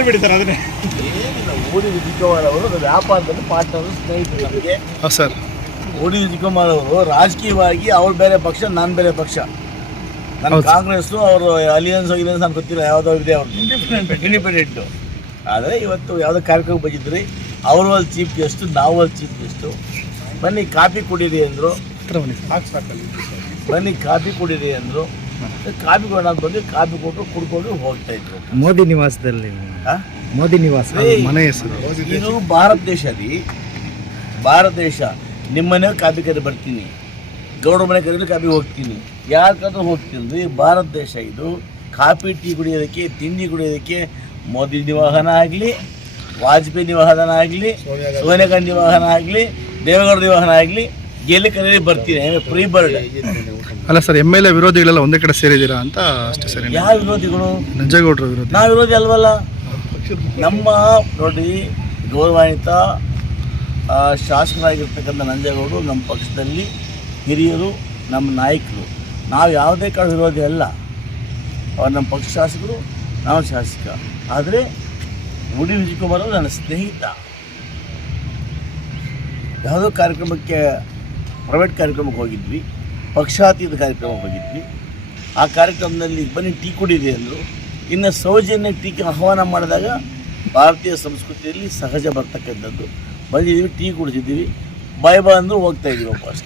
ಹೇಳ್ಬಿಡಿ ಸರ್ ಅದನ್ನೇ. ಏನಿಲ್ಲ ಓಡಿ ವಿಜಯಕುಮಾರ್ ಅವರು ವ್ಯಾಪಾರದಲ್ಲಿ ಪಾರ್ಟ್ನರ್ ಸ್ನೇಹಿತರು ನಮಗೆ. ಹಾಂ ಸರ್. ಓಡಿ ವಿಜಯಕುಮಾರ್ ಅವರು ರಾಜಕೀಯವಾಗಿ ಅವ್ರ ಬೇರೆ ಪಕ್ಷ ನಾನು ಬೇರೆ ಪಕ್ಷ. ನನ್ನ ಕಾಂಗ್ರೆಸ್ಸು ಕಾಂಗ್ರೆಸ್ ಅವರು ಅಲಿಯನ್ಸ್ ಇಲಿಯನ್ಸ್ ಅಂತ ಗೊತ್ತಿಲ್ಲ ಯಾವುದೋ ಇದೆ ಅವ್ರದ್ದು ಇಂಡಿಪೆಂಡೆಂಟು ಆದರೆ ಇವತ್ತು ಯಾವುದೋ ಕಾರ್ಯಕ್ರಮ ಬಂದಿದ್ರಿ ಅವ್ರ ಅಲ್ಲಿ ಚೀಫ್ ಗೆಸ್ಟು ನಾವು ಅಲ್ಲಿ ಚೀಫ್ ಗೆಸ್ಟು. ಬನ್ನಿ ಕಾಫಿ ಕುಡೀರಿ ಅಂದರು. ಹತ್ರ ಬನ್ನಿ ಬನ್ನಿ ಕಾಫಿ ಕುಡೀರಿ ಅಂದರು. ಕಾಫಿ ಬಂದು ಕಾಫಿ ಕೊಟ್ಟು ಕುಡ್ಕೊಂಡು ಹೋಗ್ತಾ ಇದ್ರು. ಮೋದಿ ನಿವಾಸದಲ್ಲಿ ಮೋದಿ ನಿವಾಸ ಮನೆ ಹೆಸರು. ಇದು ಭಾರತ ದೇಶ ರೀ. ಭಾರತ ದೇಶ. ನಿಮ್ಮನೆ ಕಾಫಿ ಕರೆ ಬರ್ತೀನಿ. ಗೌಡ ಮನೆ ಕರೆದು ಕಾಫಿ ಹೋಗ್ತೀನಿ. ಯಾರ ಕರೆದು ಹೋಗ್ತೀನಿ ರೀ ಭಾರತ ದೇಶ ಇದು. ಕಾಪಿ ಟೀ ಕುಡಿಯೋದಕ್ಕೆ ತಿಂಡಿ ಕುಡಿಯೋದಕ್ಕೆ ಮೋದಿ ನಿವಾಹನ ಆಗಲಿ ವಾಜಪೇಯಿ ನಿವಾಹನ ಆಗಲಿ ಸೋನಿಯಾ ಗಾಂಧಿ ನಿವಾಹನ ಆಗಲಿ ದೇವೇಗೌಡ ನಿವಾಹನ ಆಗಲಿ ಗೆಲ್ಲಿ ಕರೆಯಲ್ಲಿ ಬರ್ತೀನಿ ಫ್ರೀ ಬರ್ಡ್ ಅಲ್ಲ ಸರ್ ಎಂ ಎಲ್ ಎ ವಿರೋಧಿಗಳೆಲ್ಲ ಒಂದೇ ಕಡೆ ಸೇರಿದ್ದೀರಾ ಅಂತ ಅಷ್ಟೇ ಸರ್ ಯಾವ ವಿರೋಧಿಗಳು? ನಂಜೇಗೌಡರ ವಿರೋಧಿ. ನಾವು ವಿರೋಧಿ ಅಲ್ವಲ್ಲ? ನಮ್ಮ ನೋಡಿ ಗೌರವಾನ್ವಿತ ಶಾಸಕರಾಗಿರ್ತಕ್ಕಂಥ ನಂಜೇಗೌಡರು ನಮ್ಮ ಪಕ್ಷದಲ್ಲಿ ಹಿರಿಯರು ನಮ್ಮ ನಾಯಕರು. ನಾವು ಯಾವುದೇ ಕಾಲ ವಿರೋಧಿ ಅಲ್ಲ. ಅವ್ರು ನಮ್ಮ ಪಕ್ಷ ಶಾಸಕರು ನಾವು ಶಾಸಕ. ಆದರೆ ಉಡಿ ವಿಜಯಕುಮಾರ್ ಅವರು ನನ್ನ ಸ್ನೇಹಿತ. ಯಾವುದೋ ಕಾರ್ಯಕ್ರಮಕ್ಕೆ ಪ್ರೈವೇಟ್ ಕಾರ್ಯಕ್ರಮಕ್ಕೆ ಹೋಗಿದ್ವಿ. ಪಕ್ಷಾತೀತ ಕಾರ್ಯಕ್ರಮ ಹೋಗಿದ್ವಿ. ಆ ಕಾರ್ಯಕ್ರಮದಲ್ಲಿ ಬನ್ನಿ, ಟೀ ಕುಡಿದೆ ಅಂದರು. ಇನ್ನು ಸೌಜನ್ಯ ಟೀಕೆ ಆಹ್ವಾನ ಮಾಡಿದಾಗ ಭಾರತೀಯ ಸಂಸ್ಕೃತಿಯಲ್ಲಿ ಸಹಜ ಬರ್ತಕ್ಕಂಥದ್ದು. ಬಂದಿದ್ದೀವಿ ಟೀ ಕುಡಿಸಿದ್ದೀವಿ ಬಾಯ್ ಬಾ ಅಂದರು ಹೋಗ್ತಾ ಇದ್ದೀವಿ ವಾಪಸ್